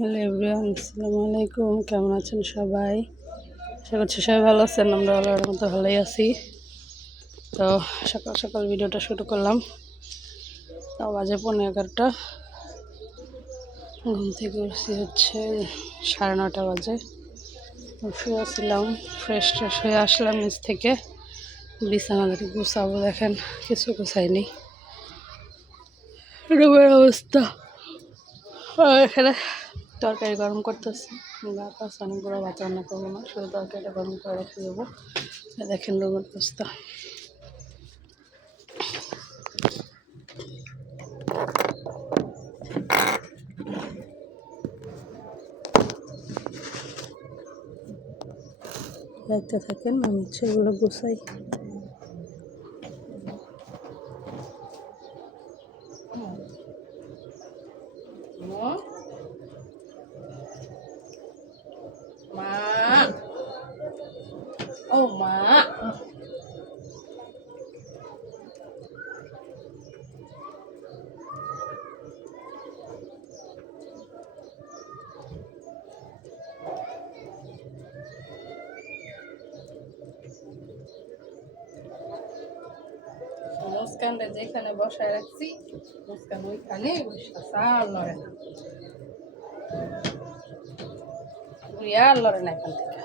Hello everyone, আসসালামু আলাইকুম। কেমন আছেন সবাই? আশা করছি সবাই ভালো আছেন। আমরা আল্লাহর মতো ভালোই আছি। তো সকাল সকাল ভিডিওটা শুরু করলাম। তাও বাজে 11:30। ঘুম থেকে উঠছি হচ্ছে 9:30 বাজে। শুয়েছিলাম, ফ্রেশ ট্রেশ হয়ে আসলাম নিচ থেকে। বিছানাটা গুছাবো, দেখেন কিছু গুছাইনি, রুমের অবস্থা। এখানে তরকারি গরম করতেছি। ভাত আছে, অনেকগুলো ভাত রান্না করবো না, শুধু তরকারিটা গরম করে রেখে দেবো। দেখেন রুমের অবস্থা। দেখতে থাকেন, আমি সেগুলো গুছাই। মা, ও মা, মুস্কানটা যেখানে বসায় রাখছি, মুস্কান ওইখানে বসে আর লড়ে না, আর লড়ে না এখান থেকে।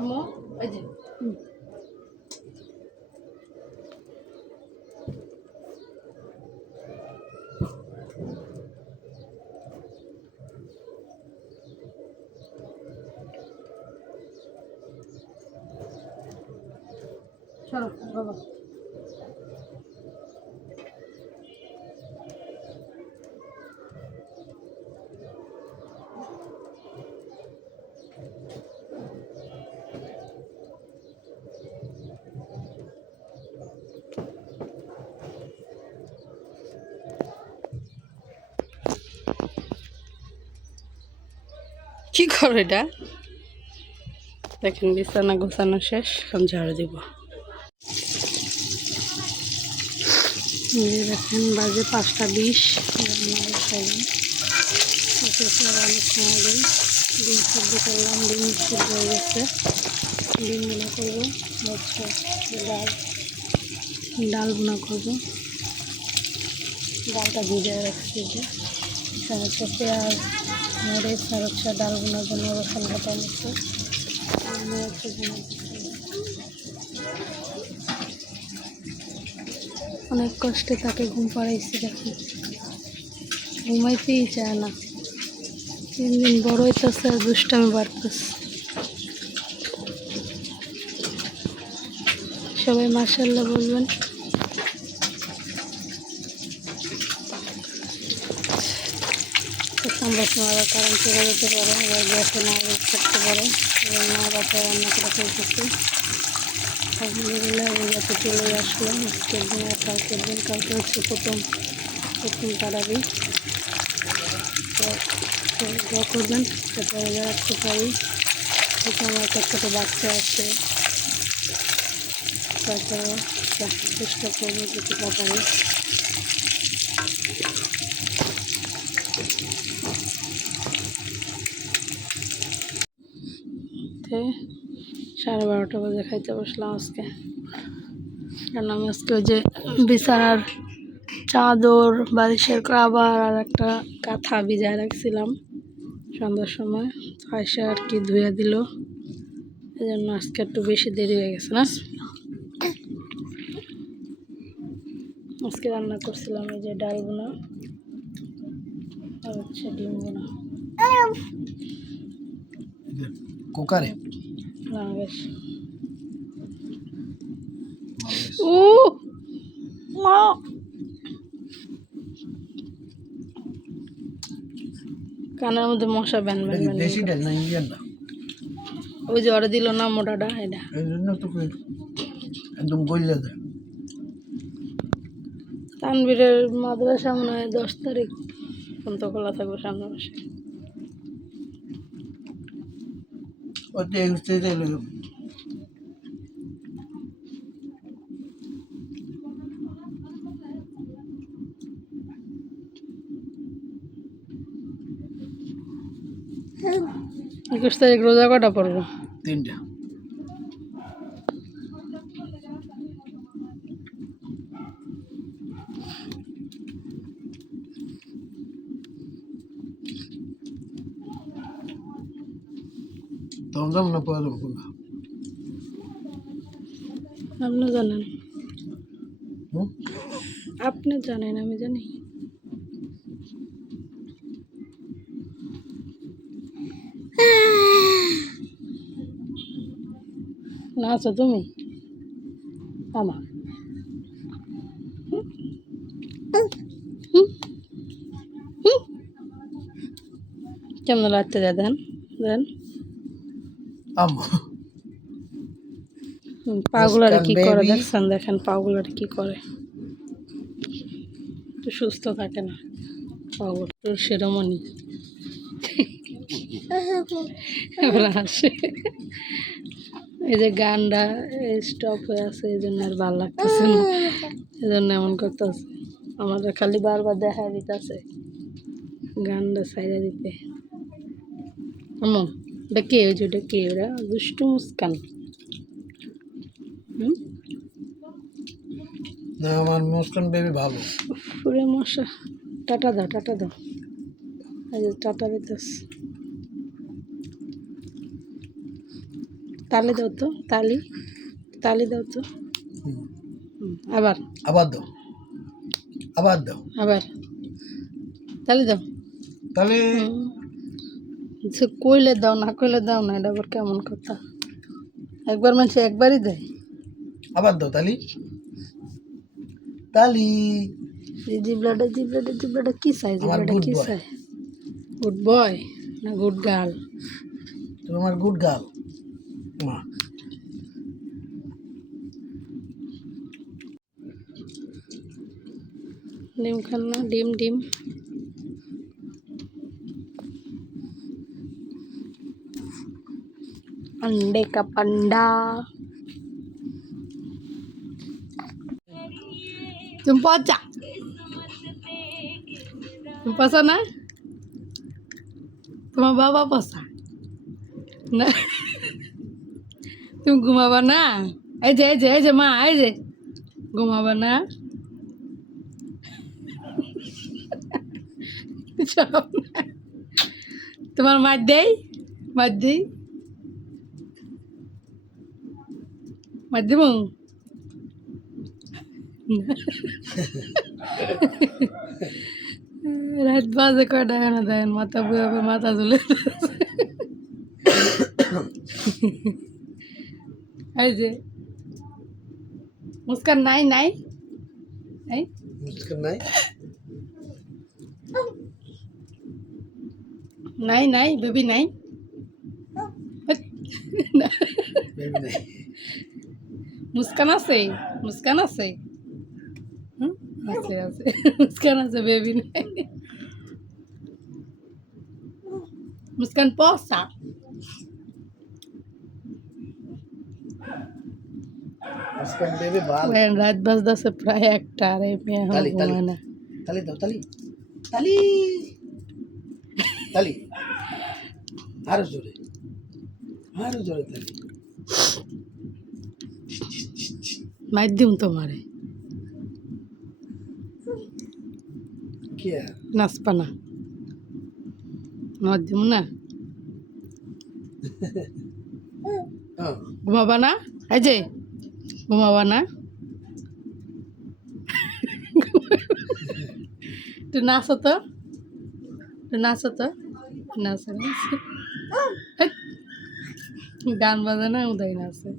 আম্মু, ওই যে চলো বাবা। কি করে এটা? দেখেন বিছানা গোছানো শেষ, এখন ঝাড়ু দিব। দেখেন বাজে 5:20। অনেকক্ষণ আগে ডিম সিদ্ধ করলাম, ডিম সিদ্ধ হয়ে গেছে। ডিম বোনা করবো, হচ্ছে ডাল বোনা করবো। ডালটা ভিজে রাখছি, যে হচ্ছে পেঁয়াজ মরিচ আর হচ্ছে ডাল বোনার জন্য রসুন বাটা নিচ্ছি। আমি হচ্ছে অনেক কষ্টে তাকে ঘুম পাড়াইছি। দেখি ঘুমাইতেই চায় না, দিন দিন বড় হইতেছে আর দুষ্টামি বাড়তেছে। সবাই মাশাআল্লাহ বলবেন। আমরা সময় আবার কারেন্ট চলে যেতে পারে, আবার গ্যাসে না ইউজ করতে পারে, এবং মা বাচ্চা রান্না করে ফেলতেছি। আলহামদুলিল্লাহ এই যাতে চলে আসলো আজকের দিন আর কালকের দিন। কালকে হচ্ছে প্রথম তারাবি। তো দোয়া করবেন যাতে রোজা রাখতে পারি। যেহেতু আমার একটা ছোটো বাচ্চা আছে, তারপরে চেষ্টা করবো যতটা পারি। 12:30 বাজে খাইতে বসলাম আজকে। কারণ আমি আজকে ওই যে বিছানার চাদর, বালিশের কভার আর একটা কাঁথা ভিজায় রাখছিলাম সন্ধ্যার সময়, আয়সা আর কি ধুয়ে দিল। এই জন্য আজকে একটু বেশি দেরি হয়ে গেছে না। আজকে রান্না করছিলাম এই যে ডাল বোনা আর হচ্ছে ডিম বোনা। কুকারে না বেশ কানের মধ্যে মশা ব্যান ব্যান ব্যান দেশি ডাল না ইন্ডিয়ান না, ওই যে ওরা দিল না মোটাটা এটা এই জন্য তো একদম গলিয়ে দেয়। তানবীরের মাদ্রাসা মনে হয় 10 তারিখ পর্যন্ত খোলা থাকবে সামনে মাসে। ওতে উঠতে গেলে হ্যাঁ, 21 তারিখ রোজা কটা পড়বো? 3টা। তখন যাবো না, পরে যাবো কোনটা? আপনি জানেন, হুম? আপনি জানেন, আমি জানি। না আছো তুমি আমা কেমন লাগতে যায় দেন দেন আম্মু পাগুলারে কি করে baby. দেখছেন? দেখেন পাগুলারে কি করে, একটু সুস্থ থাকে না পাগুলো সেরমনি এবার আসে। এই যে গানটা স্টপ হয়ে আছে, এই জন্য আর ভালো লাগতেছে না, এই জন্য এমন করতেছে। আমাদের খালি বারবার দেখা দিতেছে গানটা সাইডে দিতে। এমন এটা কে? ওই যে ওটা কে? ওরা দুষ্টু মুস্কান। না, আমার মুস্কান বেবি ভালো। পুরে মশা। টাটা দাও, টাটা দাও। এই যে টাটা দিতেছে। তালি দাও তো, তালি তালি দাও তো। হুম। আবার আবার দাও, আবার দাও, আবার তালি দাও। তাহলে যে কইলে দাও, না কইলে দাও না, এটা আবার কেমন কথা? একবার মানুষ একবারই দেয়। আবার দাও তালি, তালি। এই জিবলাটা জিবলাটা জিবলাটা কি চাই? আমার জিবলাটা good কি boy। চাই? গুড বয় না গুড গার্ল? তুমি আমার গুড গার্ল। মা ডিম খান না? ডিম ডিম अंडे का पंडा। तुम पहुंचा, तुम पसा ना, तुम्हारा बाबा पसा ना। तुम घुमावा ना, ऐ जे माँ ऐ जे घुमावा ना। तुम्हारा मार दे মাধ্যম রাত বাজে কয়টা এনে দেন? মাথা বুঝাবে, মাথা ঝুলে এই যে মুস্কান নাই নাই এই মুস্কান নাই, নাই নাই বেবি নাই, বেবি নাই। মুস্কান আছে, মুস্কান আছে, আছে আছে মুস্কান আছে, বেবি নাই। মুস্কান পসা। মুস্কান বেবি ভালো। রাত বাজতেছে প্রায় 1টা, আর এই মেয়ে এখন তালি তালি ঘুমায় না। তালি দাও, তালি তালি তালি, আরো জোরে, আরো জোরে তালি। মাধ্যম তোমারে কি নাচপা না, মাধ্যম না, ঘুমাবা না, এই যে ঘুমাবা না, তুই নাচো তো, তুই নাচো তো, নাচো নাচো। গান বাজে না, উদয় নাচে।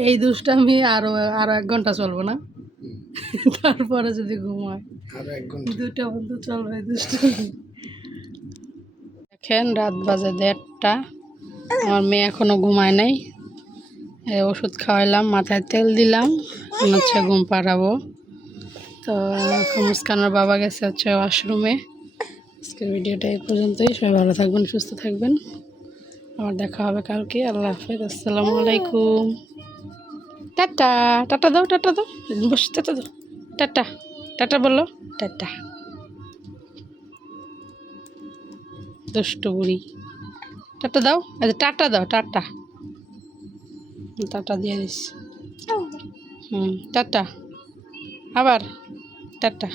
এই দুষ্টামি আরো আরো 1 ঘন্টা চলবো না? তারপরে যদি ঘুমায় আর 1 ঘন্টা 2টা বন্ধু চলবে এই দুষ্টামি। দেখেন রাত বাজে 1:30। আমার মেয়ে এখনো ঘুমায় নাই। ওষুধ খাওয়াইলাম, মাথায় তেল দিলাম, এখন হচ্ছে ঘুম পাড়াবো। তো মুস্কানের বাবা গেছে হচ্ছে ওয়াশরুমে। আজকের ভিডিওটা এই পর্যন্তই। সবাই ভালো থাকবেন, সুস্থ থাকবেন। আবার দেখা হবে কালকে। আল্লাহ হাফেজ, আসসালামু আলাইকুম। টাটা টাটা দাও, টাটা দাও, বস, টাটা দাও, টাটা টাটা বলো, টাটা। দুষ্টু বুড়ি, টাটা দাও। আচ্ছা টাটা দাও, টাটা। টাটা দিয়ে দিস। টাটা, আবার টাটা।